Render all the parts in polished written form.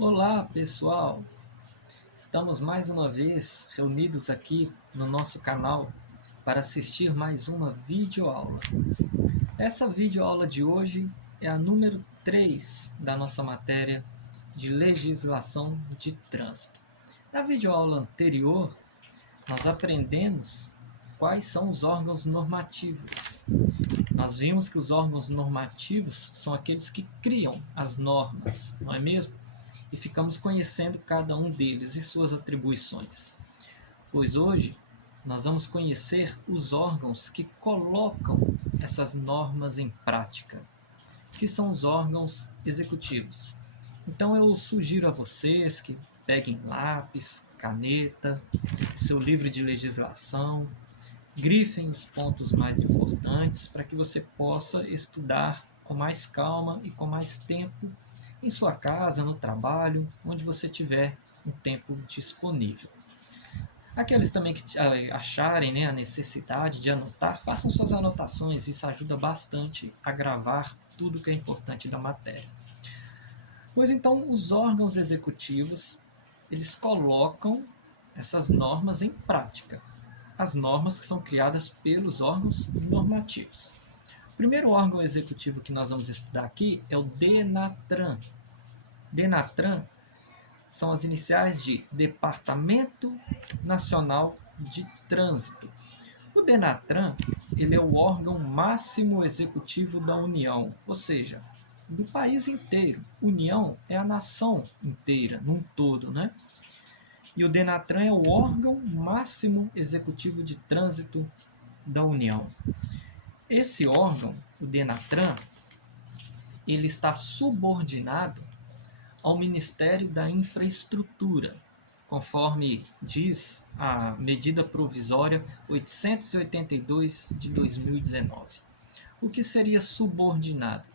Olá, pessoal! Estamos mais uma vez reunidos aqui no nosso canal para assistir mais uma videoaula. Essa videoaula de hoje é a número 3 da nossa matéria de legislação de trânsito. Na videoaula anterior, nós aprendemos quais são os órgãos normativos. Nós vimos que os órgãos normativos são aqueles que criam as normas, não é mesmo? E ficamos conhecendo cada um deles e suas atribuições. Pois hoje nós vamos conhecer os órgãos que colocam essas normas em prática, que são os órgãos executivos. Então eu sugiro a vocês que peguem lápis, caneta, seu livro de legislação, grifem os pontos mais importantes para que você possa estudar com mais calma e com mais tempo em sua casa, no trabalho, onde você tiver um tempo disponível. Aqueles também que acharem a necessidade de anotar, façam suas anotações, isso ajuda bastante a gravar tudo que é importante da matéria. Pois então, os órgãos executivos, eles colocam essas normas em prática, as normas que são criadas pelos órgãos normativos. O primeiro órgão executivo que nós vamos estudar aqui é o DENATRAN. DENATRAN são as iniciais de Departamento Nacional de Trânsito. O DENATRAN ele é o órgão máximo executivo da União, ou seja, do país inteiro. União é a nação inteira, num todo, né? E o DENATRAN é o órgão máximo executivo de trânsito da União. Esse órgão, o DENATRAN, ele está subordinado ao Ministério da Infraestrutura, conforme diz a medida provisória 882 de 2019. O que seria subordinado?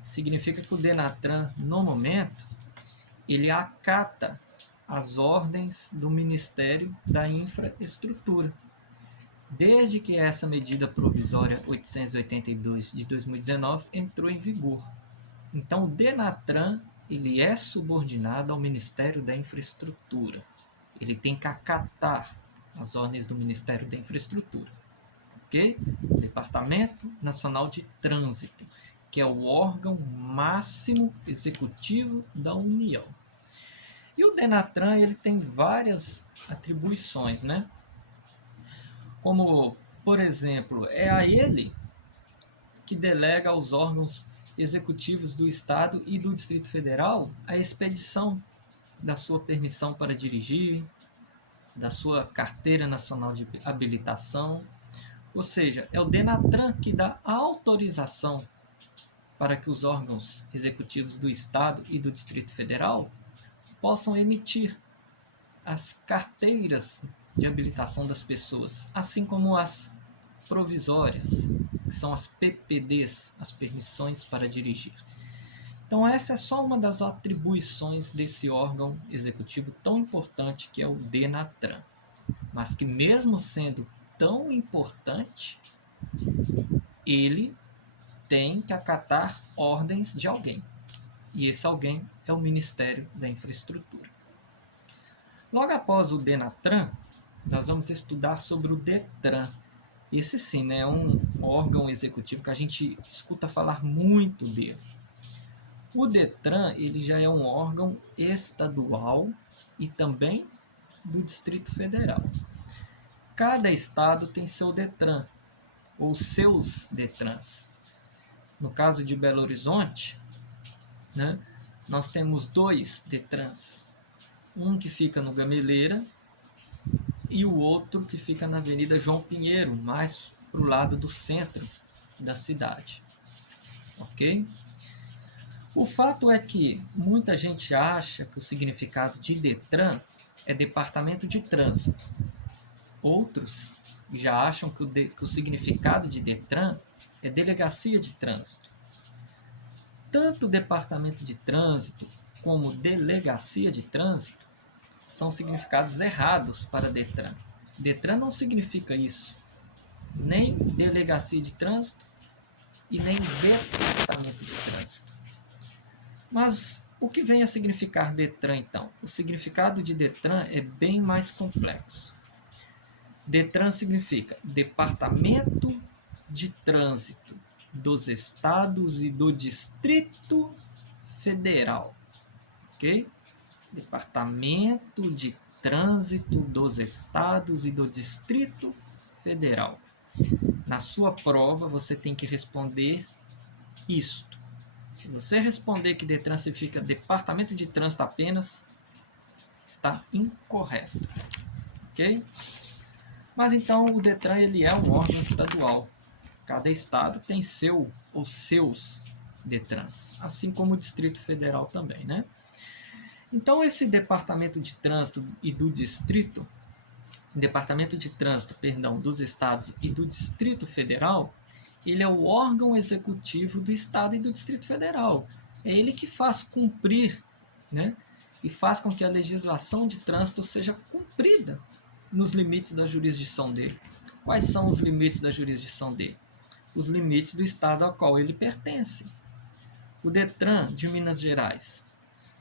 Significa que o DENATRAN, no momento, ele acata as ordens do Ministério da Infraestrutura. Desde que essa medida provisória 882 de 2019 entrou em vigor. Então, o DENATRAN ele é subordinado ao Ministério da Infraestrutura. Ele tem que acatar as ordens do Ministério da Infraestrutura. Ok? Departamento Nacional de Trânsito, que é o órgão máximo executivo da União. E o DENATRAN ele tem várias atribuições, né? Como, por exemplo, é a ele que delega aos órgãos executivos do Estado e do Distrito Federal a expedição da sua permissão para dirigir, da sua carteira nacional de habilitação. Ou seja, é o DENATRAN que dá autorização para que os órgãos executivos do Estado e do Distrito Federal possam emitir as carteiras de habilitação das pessoas, assim como as provisórias, que são as PPDs, as permissões para dirigir. Então essa é só uma das atribuições desse órgão executivo tão importante que é o DENATRAN, mas que mesmo sendo tão importante, ele tem que acatar ordens de alguém, e esse alguém é o Ministério da Infraestrutura. Logo após o DENATRAN, nós vamos estudar sobre o DETRAN. Esse sim, né, é um órgão executivo que a gente escuta falar muito dele. O DETRAN ele já é um órgão estadual e também do Distrito Federal. Cada estado tem seu DETRAN, ou seus DETRANs. No caso de Belo Horizonte, né, nós temos 2 DETRANs. Um que fica no Gameleira e o outro que fica na Avenida João Pinheiro, mais para o lado do centro da cidade. Ok? O fato é que muita gente acha que o significado de DETRAN é Departamento de Trânsito. Outros já acham que o significado de DETRAN é Delegacia de Trânsito. Tanto o Departamento de Trânsito como Delegacia de Trânsito são significados errados para DETRAN. DETRAN não significa isso, nem Delegacia de Trânsito e nem Departamento de Trânsito. Mas O que vem a significar DETRAN, então? O significado de DETRAN é bem mais complexo. DETRAN significa Departamento de Trânsito dos Estados e do Distrito Federal. Ok? Departamento de Trânsito dos Estados e do Distrito Federal. Na sua prova, você tem que responder isto. Se você responder que DETRAN significa Departamento de Trânsito apenas, está incorreto. Ok? Mas então o DETRAN ele é um órgão estadual. Cada estado tem seu ou seus DETRANs, assim como o Distrito Federal também, né? Então esse Departamento de Trânsito e do Distrito, Departamento de Trânsito, perdão, dos estados e do Distrito Federal, ele é o órgão executivo do estado e do Distrito Federal. É ele que faz cumprir, né? E faz com que a legislação de trânsito seja cumprida nos limites da jurisdição dele. Quais são os limites da jurisdição dele? Os limites do estado ao qual ele pertence. O DETRAN de Minas Gerais,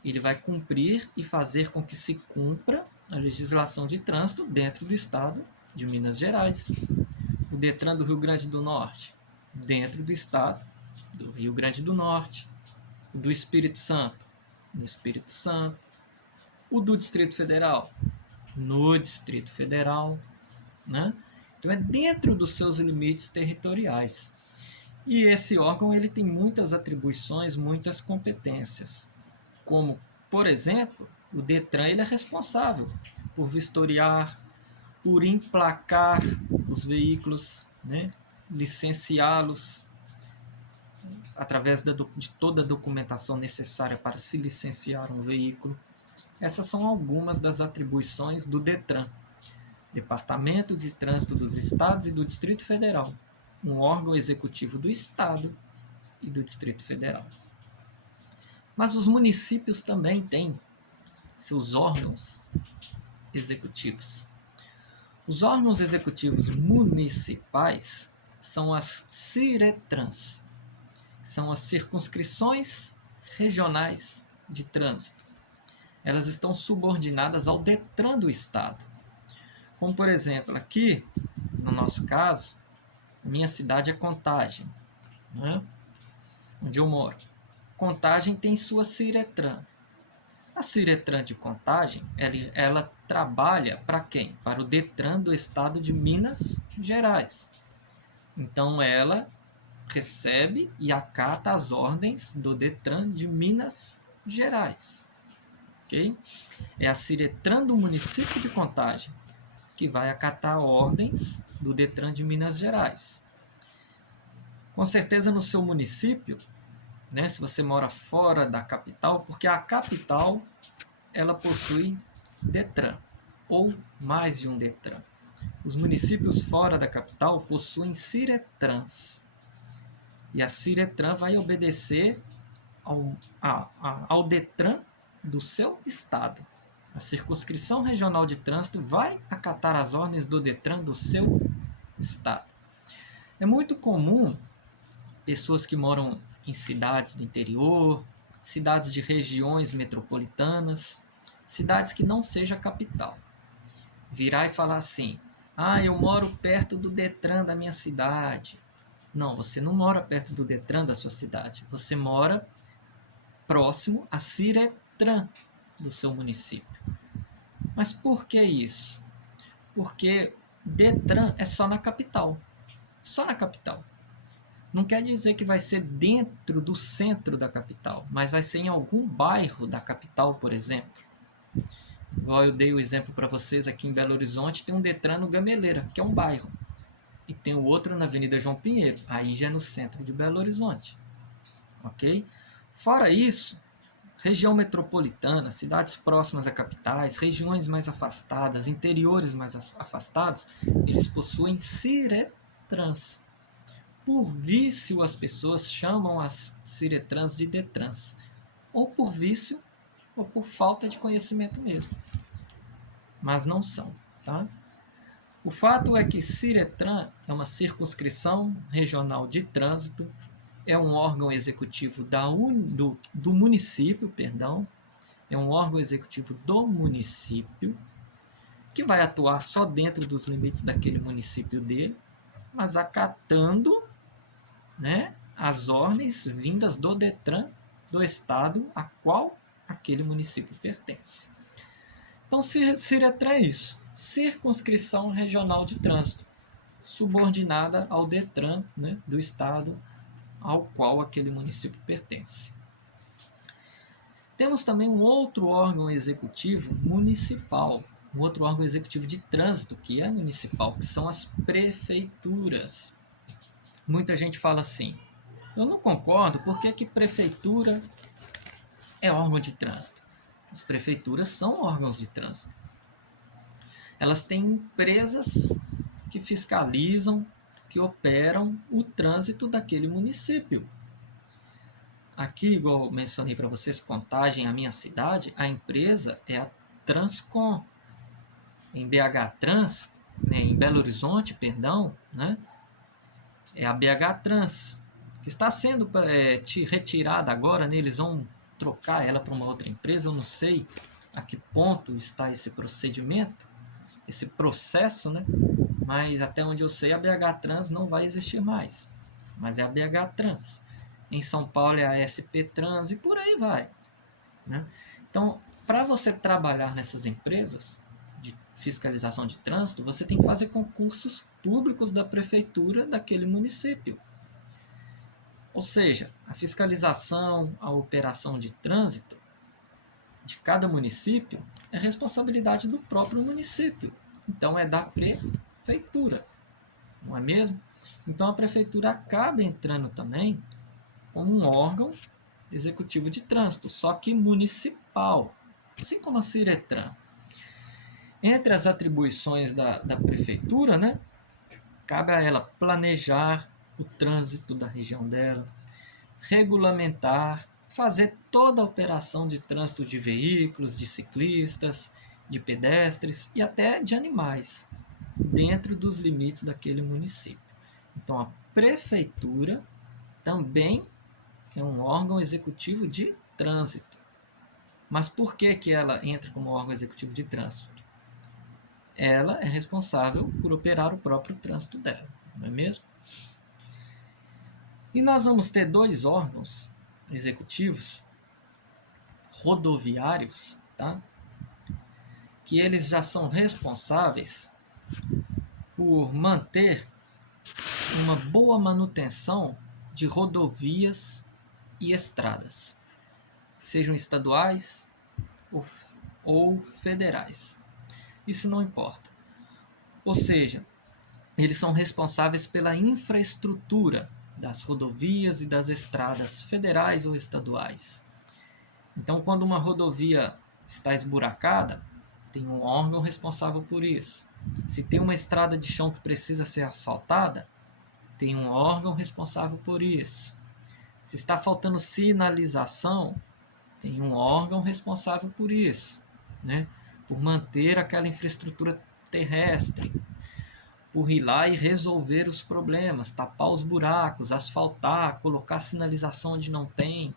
ele vai cumprir e fazer com que se cumpra a legislação de trânsito dentro do estado de Minas Gerais. O DETRAN do Rio Grande do Norte, dentro do estado do Rio Grande do Norte. O do Espírito Santo, no Espírito Santo. O do Distrito Federal, no Distrito Federal, né? Então é dentro dos seus limites territoriais. E esse órgão ele tem muitas atribuições, muitas competências, como, por exemplo, o DETRAN ele é responsável por vistoriar, por emplacar os veículos, né? Licenciá-los através de toda a documentação necessária para se licenciar um veículo. Essas são algumas das atribuições do DETRAN, Departamento de Trânsito dos Estados e do Distrito Federal, um órgão executivo do Estado e do Distrito Federal. Mas os municípios também têm seus órgãos executivos. Os órgãos executivos municipais são as CIRETRANs, que são as circunscrições regionais de trânsito. Elas estão subordinadas ao DETRAN do Estado. Como, por exemplo, aqui, no nosso caso, minha cidade é Contagem, né? Onde eu moro. Contagem tem sua CIRETRAN. A CIRETRAN de Contagem, ela trabalha para quem? Para o DETRAN do Estado de Minas Gerais. Então, ela recebe e acata as ordens do DETRAN de Minas Gerais. Okay? É a CIRETRAN do município de Contagem que vai acatar ordens do DETRAN de Minas Gerais. Com certeza no seu município, né, se você mora fora da capital, porque a capital ela possui DETRAN, ou mais de um DETRAN. Os municípios fora da capital possuem CIRETRANs. E a CIRETRAN vai obedecer ao DETRAN do seu estado. A circunscrição regional de trânsito vai acatar as ordens do DETRAN do seu estado. É muito comum pessoas que moram em cidades do interior, cidades de regiões metropolitanas, cidades que não seja capital, virar e falar assim: ah, eu moro perto do DETRAN da minha cidade. Não, você não mora perto do DETRAN da sua cidade, você mora próximo à CIRETRAN do seu município. Mas por que isso? Porque DETRAN é só na capital. Só na capital. Não quer dizer que vai ser dentro do centro da capital, mas vai ser em algum bairro da capital, por exemplo. Igual eu dei o exemplo para vocês aqui em Belo Horizonte, tem um DETRAN no Gameleira, que é um bairro. E tem o outro na Avenida João Pinheiro, aí já é no centro de Belo Horizonte. Ok? Fora isso, região metropolitana, cidades próximas a capitais, regiões mais afastadas, interiores mais afastados, eles possuem CIRETRANs. Por vício, as pessoas chamam as CIRETRANs de DETRANs. Ou por vício, ou por falta de conhecimento mesmo. Mas não são, tá? O fato é que CIRETRAN é uma circunscrição regional de trânsito é um órgão executivo do município, perdão, é um órgão executivo do município, que vai atuar só dentro dos limites daquele município dele, mas acatando, né, as ordens vindas do DETRAN do estado a qual aquele município pertence. Então, CIRETRAN é isso, Circunscrição Regional de Trânsito, subordinada ao DETRAN, né, do estado ao qual aquele município pertence. Temos também um outro órgão executivo municipal, um outro órgão executivo de trânsito que é municipal, que são as prefeituras. Muita gente fala assim, eu não concordo, por que prefeitura é órgão de trânsito? As prefeituras são órgãos de trânsito. Elas têm empresas que fiscalizam, que operam o trânsito daquele município. Aqui, igual eu mencionei para vocês, Contagem, a minha cidade, a empresa é a Transcom. Em BH Trans, né, em Belo Horizonte, perdão, né, é a BH Trans, que está sendo retirada agora, né, eles vão trocar ela para uma outra empresa, eu não sei a que ponto está esse procedimento, esse processo, né, mas até onde eu sei a BH Trans não vai existir mais, mas é a BH Trans. Em São Paulo é a SP Trans e por aí vai, né? Então, para você trabalhar nessas empresas de fiscalização de trânsito, você tem que fazer concursos públicos da prefeitura daquele município. Ou seja, a fiscalização, a operação de trânsito de cada município é responsabilidade do próprio município. Então, é da prefeitura, não é mesmo? Então, a prefeitura acaba entrando também como um órgão executivo de trânsito, só que municipal, assim como a CIRETRAN. Entre as atribuições da prefeitura, né, cabe a ela planejar o trânsito da região dela, regulamentar, fazer toda a operação de trânsito de veículos, de ciclistas, de pedestres e até de animais, dentro dos limites daquele município. Então, a prefeitura também é um órgão executivo de trânsito. Mas por que ela entra como órgão executivo de trânsito? Ela é responsável por operar o próprio trânsito dela, não é mesmo? E nós vamos ter dois órgãos executivos rodoviários, tá? Que eles já são responsáveis por manter uma boa manutenção de rodovias e estradas, sejam estaduais ou federais. Isso não importa. Ou seja, eles são responsáveis pela infraestrutura das rodovias e das estradas federais ou estaduais. Então, quando uma rodovia está esburacada, tem um órgão responsável por isso. Se tem uma estrada de chão que precisa ser asfaltada, tem um órgão responsável por isso. Se está faltando sinalização, tem um órgão responsável por isso, né? Por manter aquela infraestrutura terrestre, por ir lá e resolver os problemas, tapar os buracos, asfaltar, colocar sinalização onde não tem.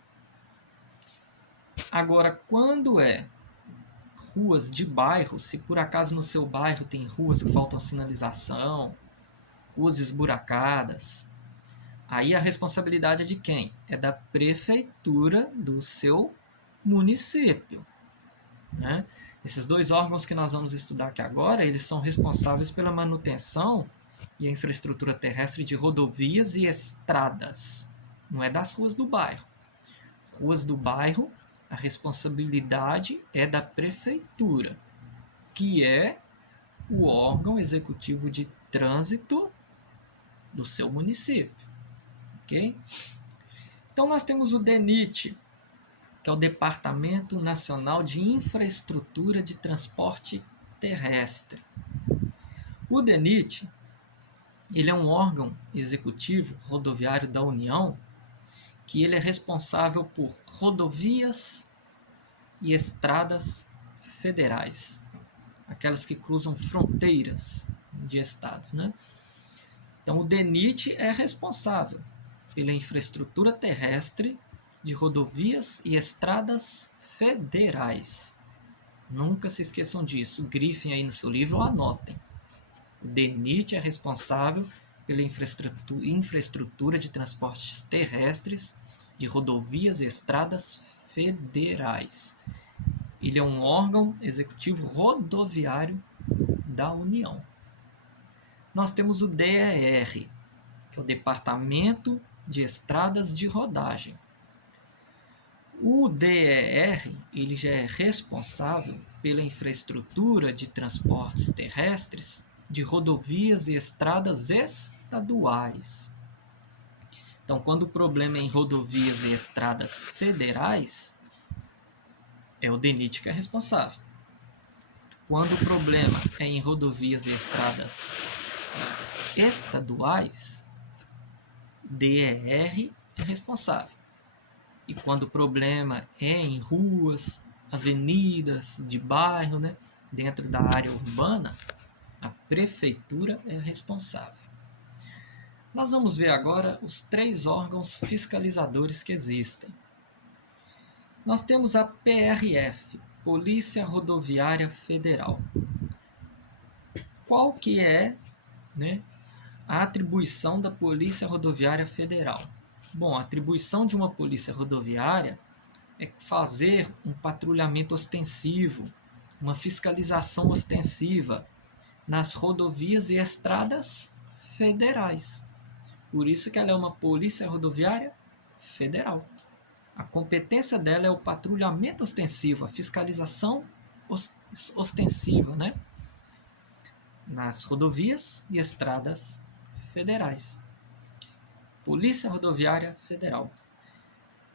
Agora, quando é ruas de bairro, se por acaso no seu bairro tem ruas que faltam sinalização, ruas esburacadas, aí a responsabilidade é de quem? É da prefeitura do seu município, né? Esses dois órgãos que nós vamos estudar aqui agora, eles são responsáveis pela manutenção e a infraestrutura terrestre de rodovias e estradas. Não é das ruas do bairro. Ruas do bairro, a responsabilidade é da prefeitura, que é o órgão executivo de trânsito do seu município. Ok? Então nós temos o DENIT, que é o Departamento Nacional de Infraestrutura de Transporte Terrestre. O DENIT, ele é um órgão executivo rodoviário da União, que ele é responsável por rodovias e estradas federais, aquelas que cruzam fronteiras de estados, né? Então o DENIT é responsável pela infraestrutura terrestre de rodovias e estradas federais. Nunca se esqueçam disso. Grifem aí no seu livro ou anotem. O DENIT é responsável pela infraestrutura de transportes terrestres de rodovias e estradas federais. Ele é um órgão executivo rodoviário da União. Nós temos o DER, que é o Departamento de Estradas de Rodagem. O DER ele já é responsável pela infraestrutura de transportes terrestres de rodovias e estradas estaduais. Então, quando o problema é em rodovias e estradas federais, é o DENIT que é responsável. Quando o problema é em rodovias e estradas estaduais, DER é responsável. E quando o problema é em ruas, avenidas de bairro, né, dentro da área urbana, a prefeitura é responsável. Nós vamos ver agora os 3 órgãos fiscalizadores que existem. Nós temos a PRF, Polícia Rodoviária Federal. Qual que é, né, a atribuição da Polícia Rodoviária Federal? Bom, a atribuição de uma polícia rodoviária é fazer um patrulhamento ostensivo, uma fiscalização ostensiva nas rodovias e estradas federais. Por isso que ela é uma polícia rodoviária federal. A competência dela é o patrulhamento ostensivo, a fiscalização ostensiva, né, nas rodovias e estradas federais. Polícia Rodoviária Federal.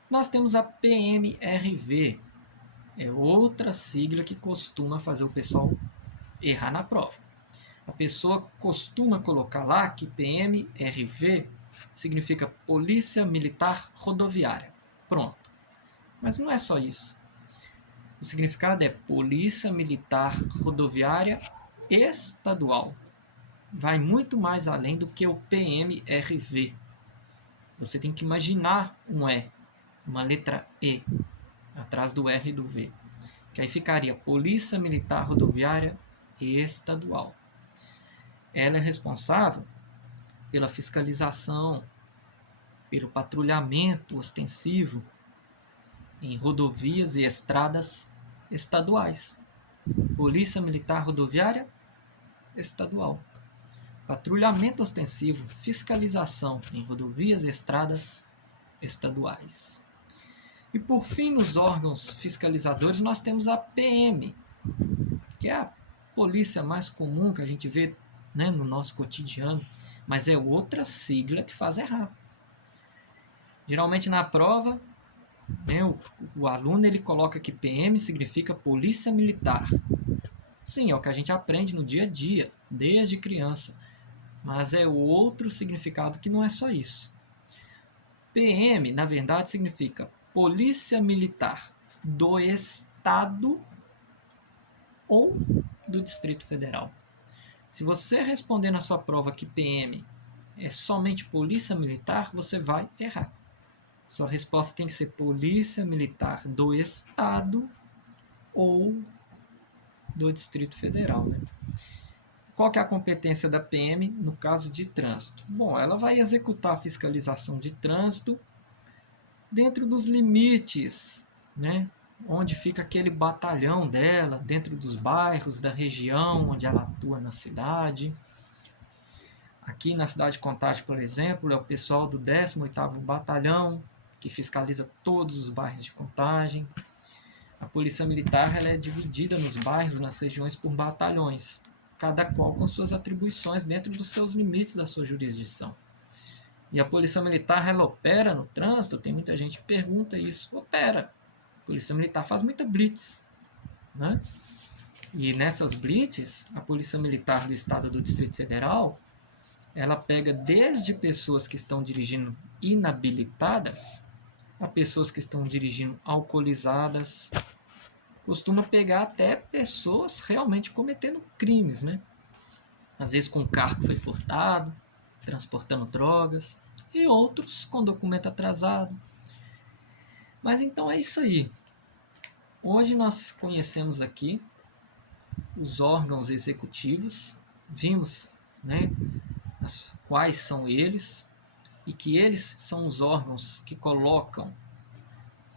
Nós temos a PMRV, é outra sigla que costuma fazer o pessoal errar na prova. A pessoa costuma colocar lá que PMRV significa Polícia Militar Rodoviária. Pronto. Mas não é só isso. O significado é Polícia Militar Rodoviária Estadual. Vai muito mais além do que o PMRV. Você tem que imaginar um E, uma letra E, atrás do R e do V. Que aí ficaria Polícia Militar Rodoviária Estadual. Ela é responsável pela fiscalização, pelo patrulhamento ostensivo em rodovias e estradas estaduais. Polícia Militar Rodoviária Estadual. Patrulhamento ostensivo, fiscalização em rodovias e estradas estaduais. E por fim, nos órgãos fiscalizadores, nós temos a PM, que é a polícia mais comum que a gente vê, né, no nosso cotidiano, mas é outra sigla que faz errar. Geralmente na prova, né, o aluno ele coloca que PM significa Polícia Militar. Sim, é o que a gente aprende no dia a dia, desde criança. Mas é outro significado que não é só isso. PM, na verdade, significa Polícia Militar do Estado ou do Distrito Federal. Se você responder na sua prova que PM é somente Polícia Militar, você vai errar. Sua resposta tem que ser Polícia Militar do Estado ou do Distrito Federal, né? Qual que é a competência da PM no caso de trânsito? Bom, ela vai executar a fiscalização de trânsito dentro dos limites, né, onde fica aquele batalhão dela, dentro dos bairros da região onde ela atua na cidade. Aqui na cidade de Contagem, por exemplo, é o pessoal do 18º Batalhão, que fiscaliza todos os bairros de Contagem. A Polícia Militar ela é dividida nos bairros, nas regiões, por batalhões, cada qual com suas atribuições dentro dos seus limites da sua jurisdição. E a Polícia Militar ela opera no trânsito, tem muita gente que pergunta isso, opera. A Polícia Militar faz muita blitz, né? E nessas blitz, a Polícia Militar do Estado do Distrito Federal, ela pega desde pessoas que estão dirigindo inabilitadas a pessoas que estão dirigindo alcoolizadas, costuma pegar até pessoas realmente cometendo crimes, né? Às vezes com um carro que foi furtado, transportando drogas. e outros com documento atrasado. Mas então é isso aí. Hoje nós conhecemos aqui os órgãos executivos, vimos, né, quais são eles, e que eles são os órgãos que colocam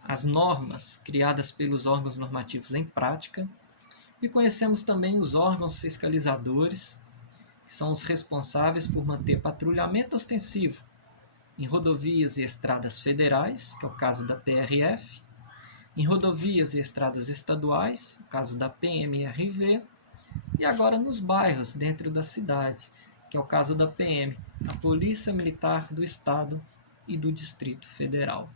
as normas criadas pelos órgãos normativos em prática, e conhecemos também os órgãos fiscalizadores, que são os responsáveis por manter patrulhamento ostensivo em rodovias e estradas federais, que é o caso da PRF, em rodovias e estradas estaduais, o caso da PMRV, e agora nos bairros dentro das cidades, que é o caso da PM, a Polícia Militar do Estado e do Distrito Federal.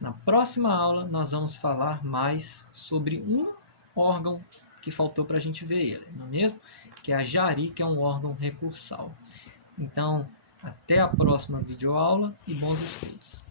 Na próxima aula nós vamos falar mais sobre um órgão que faltou para a gente ver ele, não é mesmo? Que é a JARI, que é um órgão recursal. Então, até a próxima videoaula e bons estudos.